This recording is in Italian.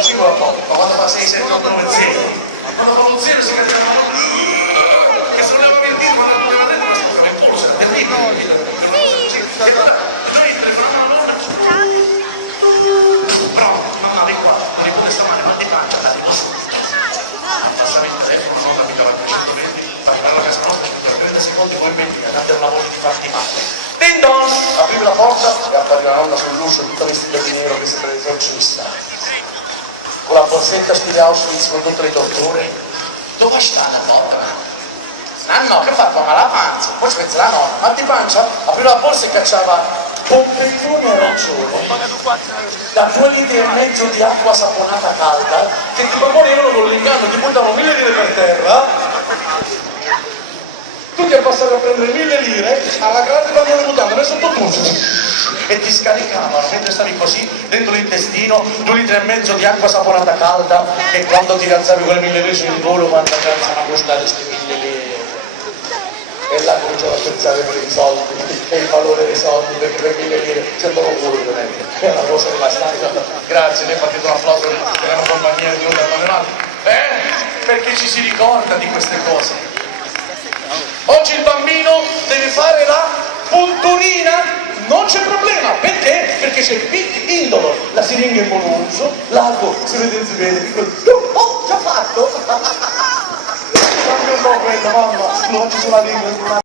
fa 5 va poco, ma quando fa 6, 7, 8, 9, 0. Quando fa lo 0 si cade la mano lì, che se non aveva il tiro, ma non aveva detto, ma scusa, è polso, è terribile. Bravo, mamma, vieni qua, non li puoi stamare, ma di pancia, dai, passami il telefono, non la mica va a 120, alla casa nostra, per 30 secondi poi metti, andate una volta di farti male. Ding dong! Aprivi la porta e appariva la nonna sull'uscio tutta vestita di nero che sembra esorcista. Con la borsetta stile Auschwitz con tutte le torture. Dove sta la nonna? Ah no, che fa? Ma la panza? Poi ci pensa la nonna, ma di pancia? Apriva la borsa e cacciava confezioni arancione da 2 litri e mezzo di acqua saponata calda che ti proponevano con l'inganno, ti buttavano 1000 lire per terra, tu ti passavi a prendere 1000 lire alla grande bambina buttando nel sottotuccio e ti scaricavano mentre stavi così dentro l'intestino 2 litri e mezzo di acqua saponata calda e quando ti alzavi quelle 1000 lire sul volo quando alzano a costare queste 1000 lire e là cominciavo a pensare per i soldi e il valore dei soldi perché per 1000 lire sembra un culo veramente, è una cosa devastante. Grazie, lei ha partito un applauso, teniamo compagnia di una manuale, perché ci si ricorda di queste cose. Oggi il bambino deve fare la punturina, non c'è problema, perché? Perché c'è il pic indolo, la siringa in monouso, largo, si vede, piccolo, oh, già fatto! Fammi un po' quello, mamma, lo faccio sulla lingua.